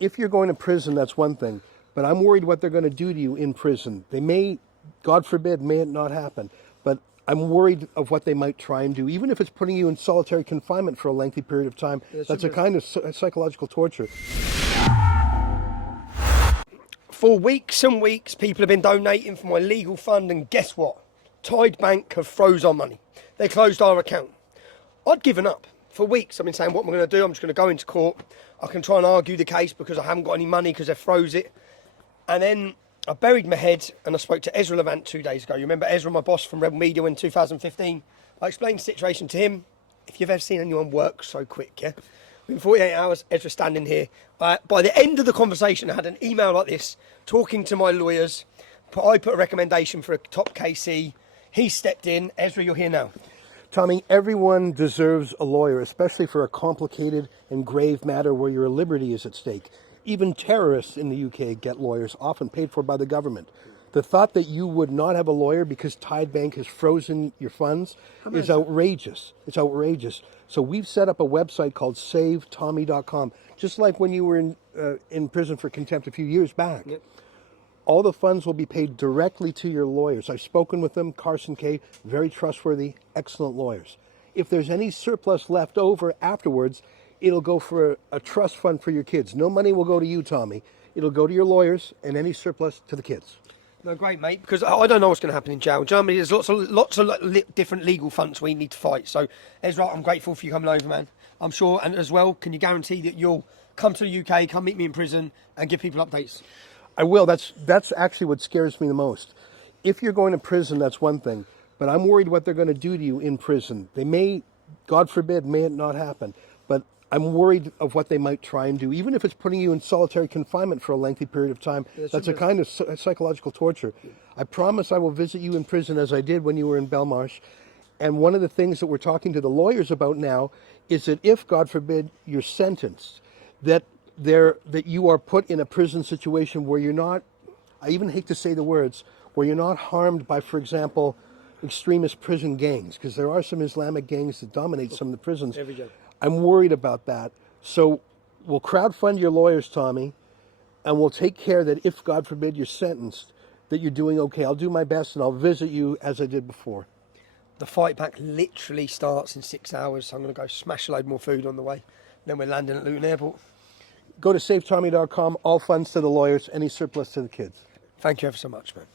if you're going to prison, that's one thing. But I'm worried what they're going to do to you in prison. They may, God forbid, may it not happen. But I'm worried of what they might try and do, even if it's putting you in solitary confinement for a lengthy period of time. That's a kind of psychological torture. For weeks and weeks, people have been donating for my legal fund, and guess what? Tide Bank have froze our money. They closed our account. I'd given up. For weeks, I've been saying, what am I going to do? I'm just going to go into court. I can try and argue the case because I haven't got any money because they froze it. And then I buried my head and I spoke to Ezra Levant 2 days ago. You remember Ezra, my boss from Rebel Media in 2015? I explained the situation to him. If you've ever seen anyone work so quick, yeah? Within 48 hours, Ezra standing here. By the end of the conversation, I had an email like this, talking to my lawyers. I put a recommendation for a top KC. He stepped in. Ezra, you're here now. Tommy, everyone deserves a lawyer, especially for a complicated and grave matter where your liberty is at stake. Even terrorists in the UK get lawyers, often paid for by the government. The thought that you would not have a lawyer because Tide Bank has frozen your funds is outrageous. It's outrageous. So we've set up a website called SaveTommy.com, just like when you were in prison for contempt a few years back. Yep. All the funds will be paid directly to your lawyers. I've spoken with them, Carson K, very trustworthy, excellent lawyers. If there's any surplus left over afterwards, it'll go for a trust fund for your kids. No money will go to you, Tommy. It'll go to your lawyers and any surplus to the kids. No, great, mate, because I don't know what's going to happen in jail. Germany, there's lots of different legal fronts we need to fight. So, Ezra, I'm grateful for you coming over, man. I'm sure, and as well, can you guarantee that you'll come to the UK, come meet me in prison and give people updates? I will. That's actually what scares me the most. If you're going to prison, that's one thing. But I'm worried what they're going to do to you in prison. They may, God forbid, may it not happen. But I'm worried of what they might try and do, even if it's putting you in solitary confinement for a lengthy period of time. That's a kind of psychological torture. I promise I will visit you in prison as I did when you were in Belmarsh. And one of the things that we're talking to the lawyers about now is that if, God forbid, you're sentenced, that you are put in a prison situation where you're not, I even hate to say the words, where you're not harmed by, for example, extremist prison gangs, because there are some Islamic gangs that dominate some of the prisons. Every day. I'm worried about that. So we'll crowdfund your lawyers, Tommy, and we'll take care that if, God forbid, you're sentenced, that you're doing okay. I'll do my best and I'll visit you as I did before. The fight back literally starts in 6 hours, so I'm going to go smash a load more food on the way. Then we're landing at Luton Airport. Go to SaveTommy.com, all funds to the lawyers, any surplus to the kids. Thank you ever so much, man.